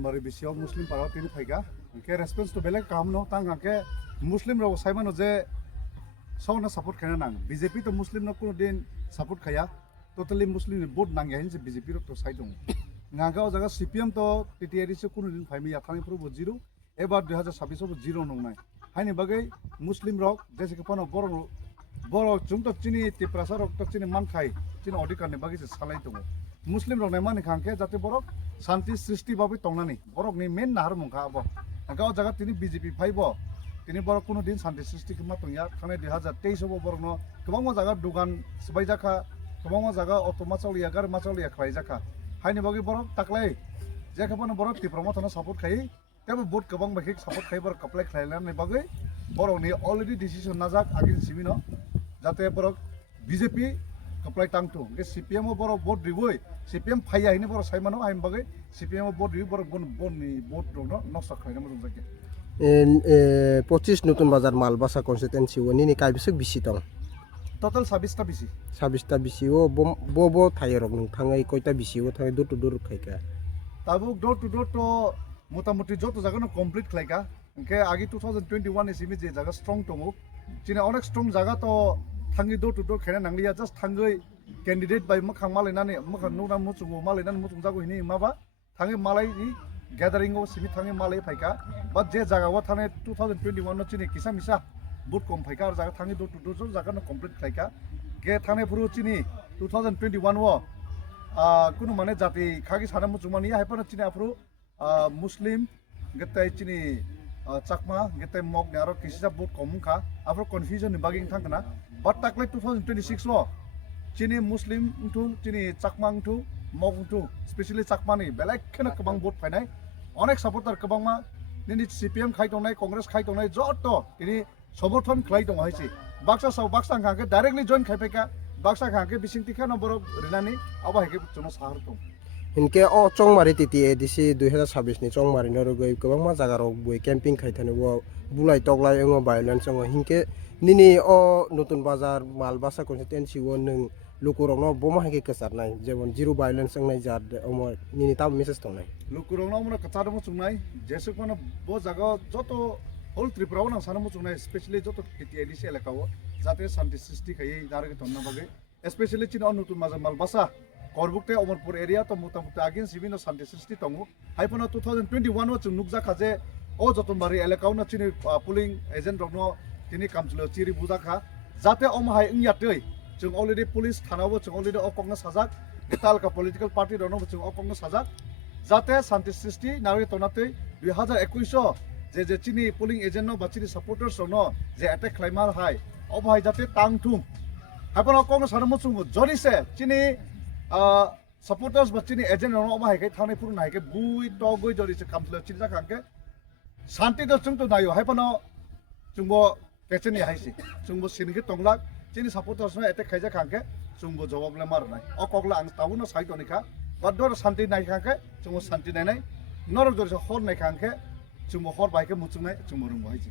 Jatanbari bisio Muslim para tini phaika ke response to belek kam no tang ke Muslim ro saimano je sauna support khana nang BJP to Muslim no kono din support khaya totally Muslim vote nang yahin je BJP ro to side dong ngaga o jaga CPM to TTRI se kono din phaimi yathani pro zero ebar 2026 bo zero nong nai haini bagai Muslim rok jese ke pano boro chung to chini ti prasar rok to chini man khai chini odikar ne bagi se salai dong Muslim rok naimani khangke jate borok shanti srishti babi tongnani borok ni main nahar mungkha abo gaw jaga tini BJP phaibo tini borok kuno din shanti srishti kema tongya khane 2023 bo borok no kwbangma jaga dugan sbaijaka kwbangma jaga auto machauliya gar machauliya khlaijaka haini bagi borok taklai jekhabano borok tiprama thana support khai tebe vote kwbang bakhi support khai borok apply khlailan bagi borok ni already decision najak agin sibino jate borok BJP apply tangtu ke CPM borok vote riboi CPM phaya hini borok saimano aim bagai CPM vote ribu borok bon ni vote no noksa khlaina mojong jake 25 নতুন বাজার মালবাসা constituency ওনি নি কাইবিসক BC দং total 26 ta bisi 26 টা BC ও bo থাইরক নং থাঙ্গাই কয়টা BC ও থাঙ্গাই দুটো দুর খাইকা tabuk door to door to motamuti joto jaga no complete khlaika ke agi 2021 ni simi je jaga strong tongo chine onek strong jaga to thangi door to door khena nanglia just thangai candidate by makhang malainani makhang nuna muchungo malainani muchung jago hini maba thangi malai ni gathering o simi thangi malai phaika but je jaga wa thane 2021 no chine kisa misa boot kom phaika ar jaga thangi door to door jaga no complete khlaika ke thane puru chini 2021 wo kuno mane jati khagi sana muchungmani haipana chini apru Muslim getai chini chakma getai mok naro kisisa boot komungkha apru confusion ni baging thangna but takle 2026 wo chini Muslim tu chini chakmang tu mok tu especially chakmani belak khena kabang vote phainai onek supporter kabangma nini CPM khai tongnai Congress khai tongnai joto ini soborthon khlai tong haisi baksa sau baksa khangke directly join khaipeka baksa khangke bisingti khana borok rinani aba heke chono sahar tong ইনকে অ চংমারি তিতিয়ে দিছি 2026 নি চংমারি নর গই গোবাংমা জাগারক বই camping খাইথানে ও বুলাই তগলাই এঙ্গ violence এঙ্গ হিনকে নিনি অ নতুন বাজার মালবাসা constituency ও নং লুকুরংনো বমা হাকে কাসার নাই যেমন জিরো ভায়োলেন্স এঙ্গ নাই জার অম নিনি তাব মেসেজ তং নাই লুকুরংনো মনে কাচাদম চুংনাই যেসে কোন বো জাগা যত হোল ত্রিপুরাও না সানম চুংনাই স্পেশালি যত টিটিআইডিসি এলাকাও যাতে শান্তি সৃষ্টি খাই দারগে তন্না বাগে স্পেশালি চিন নতুন মালবাসা Korbukte Omarpur area to motamuti agin sibino shanti srishti tongo haipano 2021 o chung nukja khaje o Jatanbari elakao na chini polling agent rokno tini kamchlo chiri buja kha jate omhai ingyatei chung already police thanawo chung already okongna sajak tal ka political party rono chung okongna sajak jate shanti srishti nari tonate 2021 je chini polling agent no ba chini supporters no je attack khlaimar hai obhai jate tangthum haipano okongna sanamo chung jorise chini supporters bachini agent no ma haike thane puru naike bui togoi jori se kamthlo chirja kangke shanti do chung to nayo haipano chungbo kecheni haisi chungbo singe tonglak chini supporters no attack khaija kangke chungbo jawab le mar nai okogla ang tawuno saito nika bador shanti nai kangke chungbo shanti nai nai norok jori se hor nai kangke chungbo hor baike muchungnai chungbo rung haisi